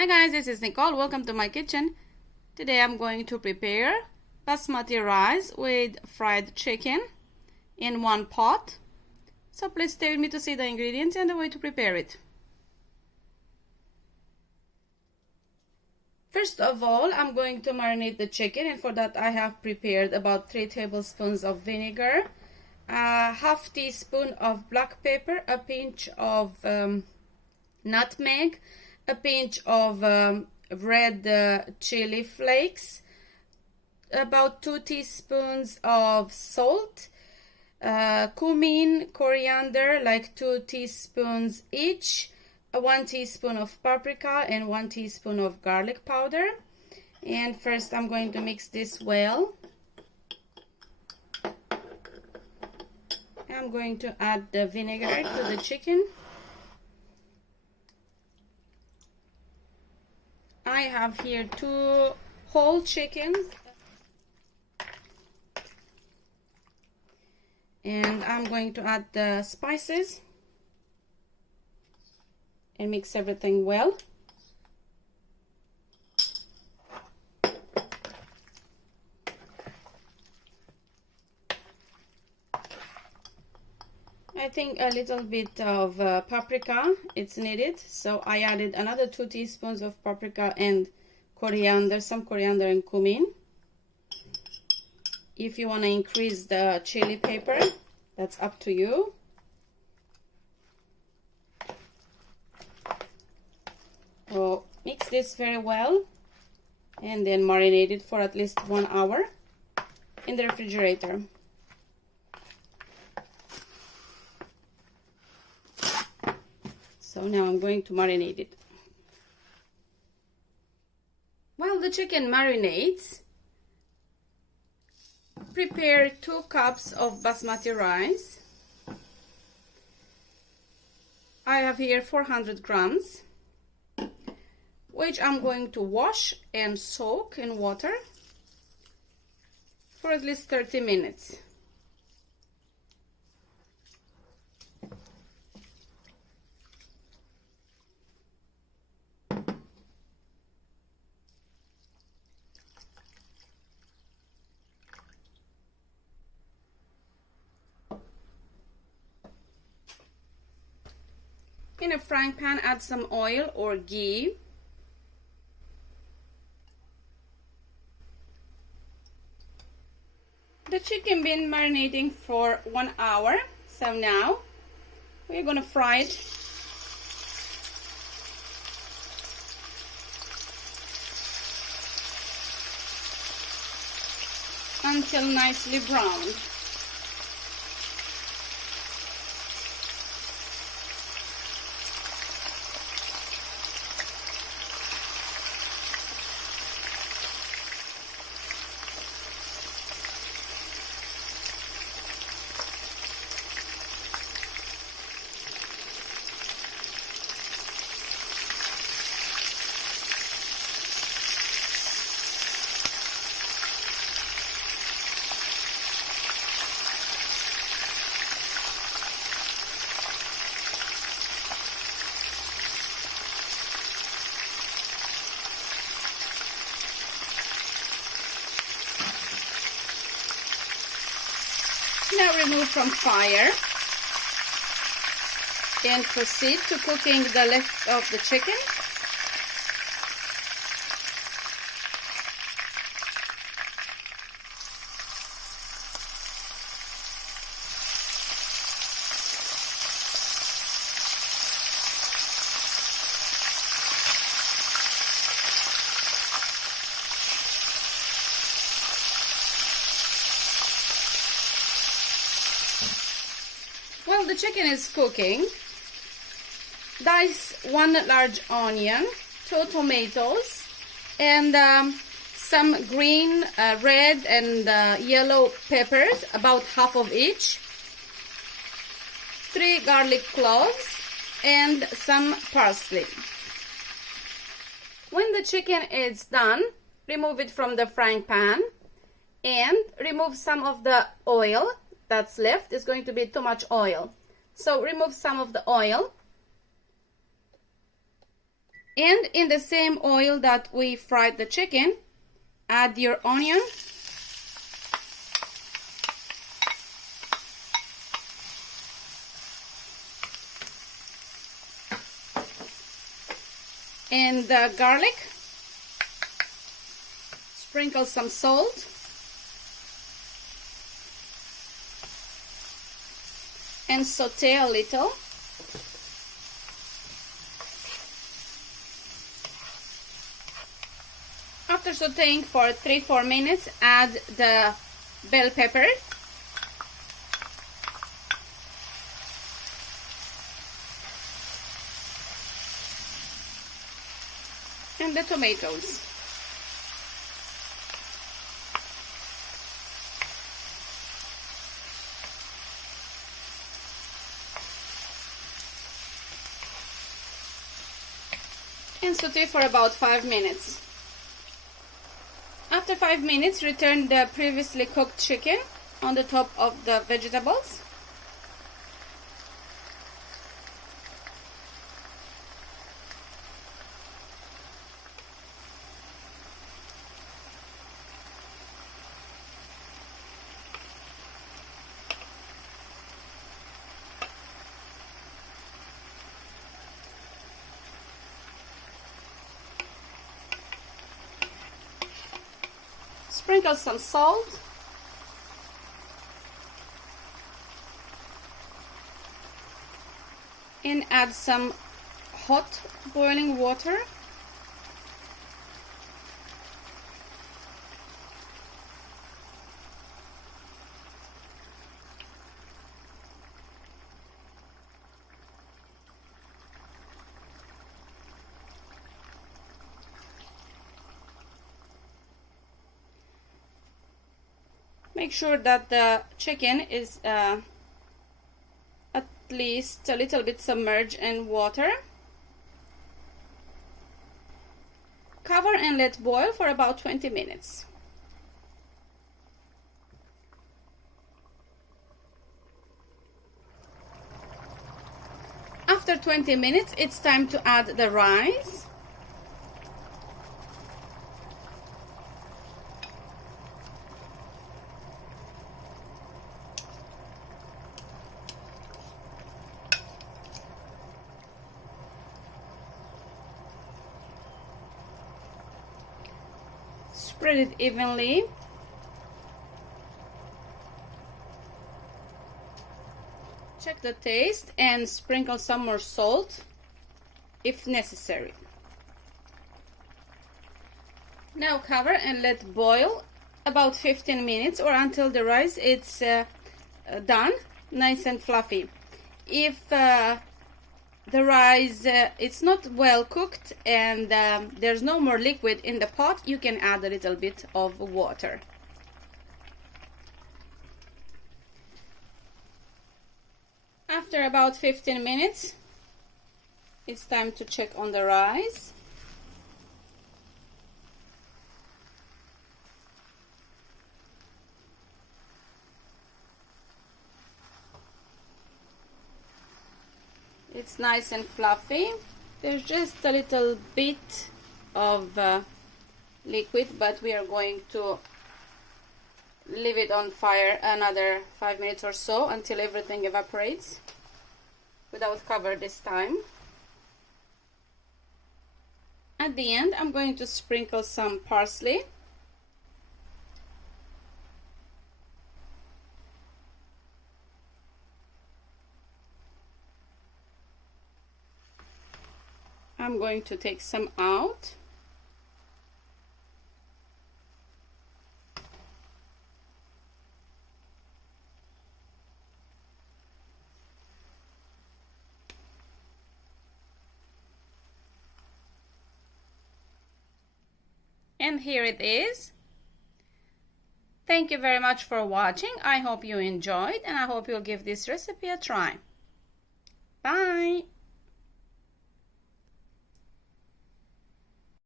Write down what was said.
Hi guys, this is Nicole. Welcome to my kitchen. Today I'm going to prepare basmati rice with fried chicken in one pot. So please stay with me to see the ingredients and the way to prepare it. First of all, I'm going to marinate the chicken, and for that I have prepared about 3 tablespoons of vinegar, a half teaspoon of black pepper, a pinch of nutmeg, a pinch of red chili flakes, about 2 teaspoons of salt, cumin, coriander, like 2 teaspoons each, 1 teaspoon of paprika, and 1 teaspoon of garlic powder. And first I'm going to mix this well. I'm going to add the vinegar to the chicken. I have here 2 whole chickens, and I'm going to add the spices and mix everything well. I think a little bit of paprika it's needed, so I added another 2 teaspoons of paprika and coriander, some coriander and cumin. If you want to increase the chili pepper, that's up to you. So mix this very well and then marinate it for at least 1 hour in the refrigerator. So now I'm going to marinate it. While the chicken marinates, prepare 2 cups of basmati rice. I have here 400 grams, which I'm going to wash and soak in water for at least 30 minutes. In a frying pan, add some oil or ghee. The chicken been marinating for 1 hour, so now we're gonna fry it. Until nicely browned. Now remove from fire and proceed to cooking the left of the chicken. While the chicken is cooking, dice 1 large onion, 2 tomatoes, and some green, red, and yellow peppers, about half of each, 3 garlic cloves, and some parsley. When the chicken is done, remove it from the frying pan and remove some of the oil that's left. Is going to be too much oil, so remove some of the oil And in the same oil that we fried the chicken, add your onion. And the garlic. Sprinkle some salt. And saute a little. After sauteing for 3-4 minutes, add the bell pepper. And the tomatoes. And saute for about 5 minutes. After 5 minutes, return the previously cooked chicken on the top of the vegetables. Sprinkle some salt. And add some hot boiling water. Make sure that the chicken is at least a little bit submerged in water. Cover and let boil for about 20 minutes. After 20 minutes, it's time to add the rice. Spread it evenly. Check the taste and sprinkle some more salt if necessary. Now cover and let boil about 15 minutes or until the rice is done, nice and fluffy. If the rice it's not well cooked and there's no more liquid in the pot, you can add a little bit of water. After about 15 minutes, it's time to check on the rice. It's nice and fluffy. There's just a little bit of liquid, but we are going to leave it on fire another 5 minutes or so until everything evaporates without cover this time. At the end, I'm going to sprinkle some parsley. I'm going to take some out. And here it is. Thank you very much for watching. I hope you enjoyed and I hope you'll give this recipe a try. Bye!